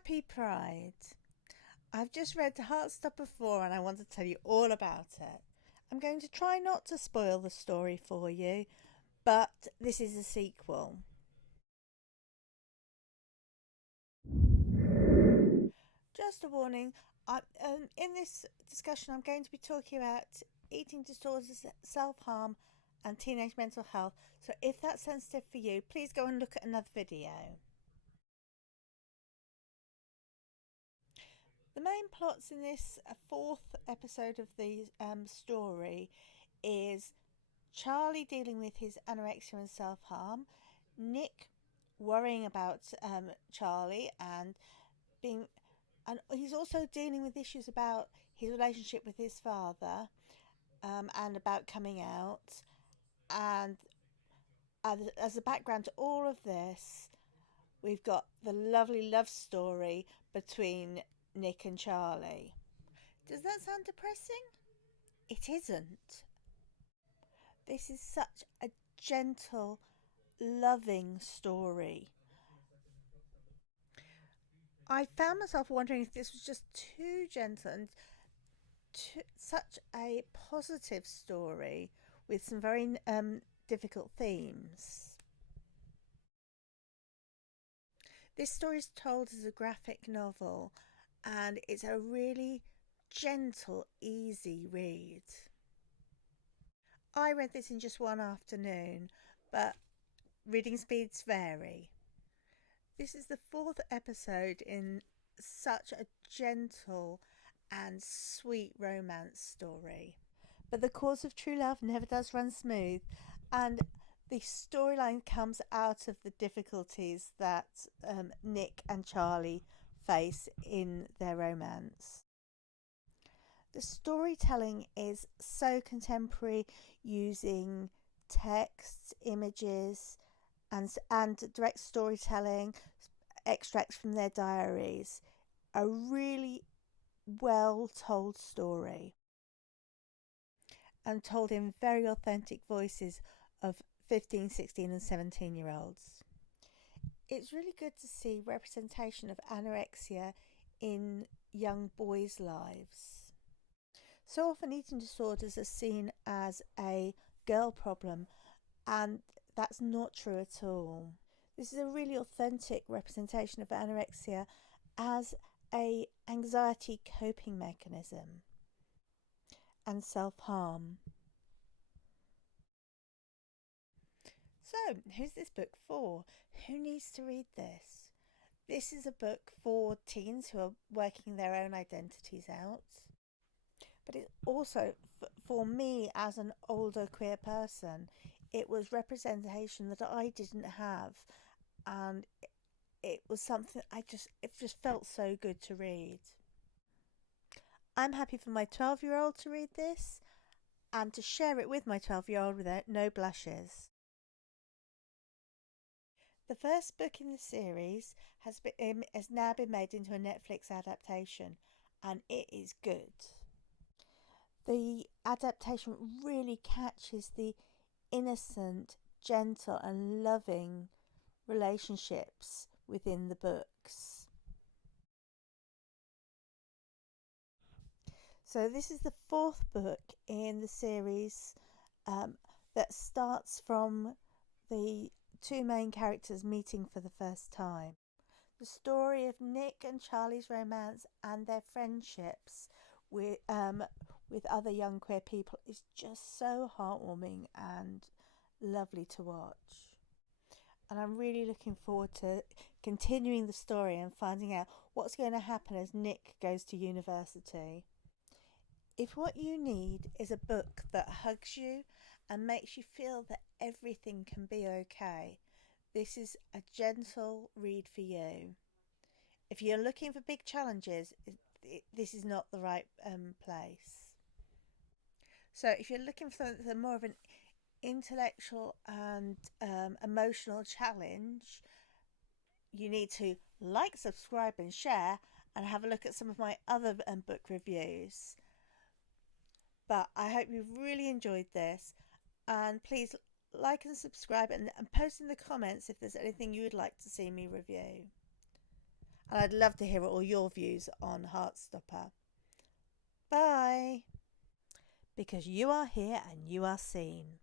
Happy Pride. I've just read Heartstopper 4 and I want to tell you all about it. I'm going to try not to spoil the story for you, but this is a sequel. Just a warning, in this discussion I'm going to be talking about eating disorders, self-harm and teenage mental health, so if that's sensitive for you, please go and look at another video. The main plots in this fourth episode of the story is Charlie dealing with his anorexia and self-harm, Nick worrying about Charlie being and he's also dealing with issues about his relationship with his father, and about coming out. And as a background to all of this, we've got the lovely love story between Nick and Charlie. Does that sound depressing? It isn't. This is such a gentle, loving story. I found myself wondering if this was just too gentle and such a positive story with some very difficult themes. This story is told as a graphic novel and it's a really gentle, easy read. I read this in just one afternoon, but reading speeds vary. This is the fourth episode in such a gentle and sweet romance story. But the course of true love never does run smooth, and the storyline comes out of the difficulties that Nick and Charlie face in their romance. The storytelling is so contemporary, using texts, images, and direct storytelling, extracts from their diaries. A really well told story, and told in very authentic voices of 15, 16 and 17-year-olds. It's really good to see representation of anorexia in young boys' lives. So often eating disorders are seen as a girl problem, and that's not true at all. This is a really authentic representation of anorexia as a anxiety coping mechanism and self-harm. So, who's this book for? Who needs to read this? This is a book for teens who are working their own identities out. But it's also, for me as an older queer person, it was representation that I didn't have, and it was something it just felt so good to read. I'm happy for my 12-year-old to read this and to share it with my 12-year-old without no blushes. The first book in the series has now been made into a Netflix adaptation, and it is good. The adaptation really catches the innocent, gentle and loving relationships within the books. So this is the fourth book in the series that starts from the two main characters meeting for the first time. The story of Nick and Charlie's romance and their friendships with other young queer people is just so heartwarming and lovely to watch. And I'm really looking forward to continuing the story and finding out what's going to happen as Nick goes to university. If what you need is a book that hugs you and makes you feel that everything can be okay, this is a gentle read for you. If you're looking for big challenges, this is not the right place. So if you're looking for more of an intellectual and emotional challenge, you need to like, subscribe and share, and have a look at some of my other book reviews. But I hope you've really enjoyed this, and please like and subscribe and post in the comments if there's anything you would like to see me review. And I'd love to hear all your views on Heartstopper. Bye! Because you are here and you are seen.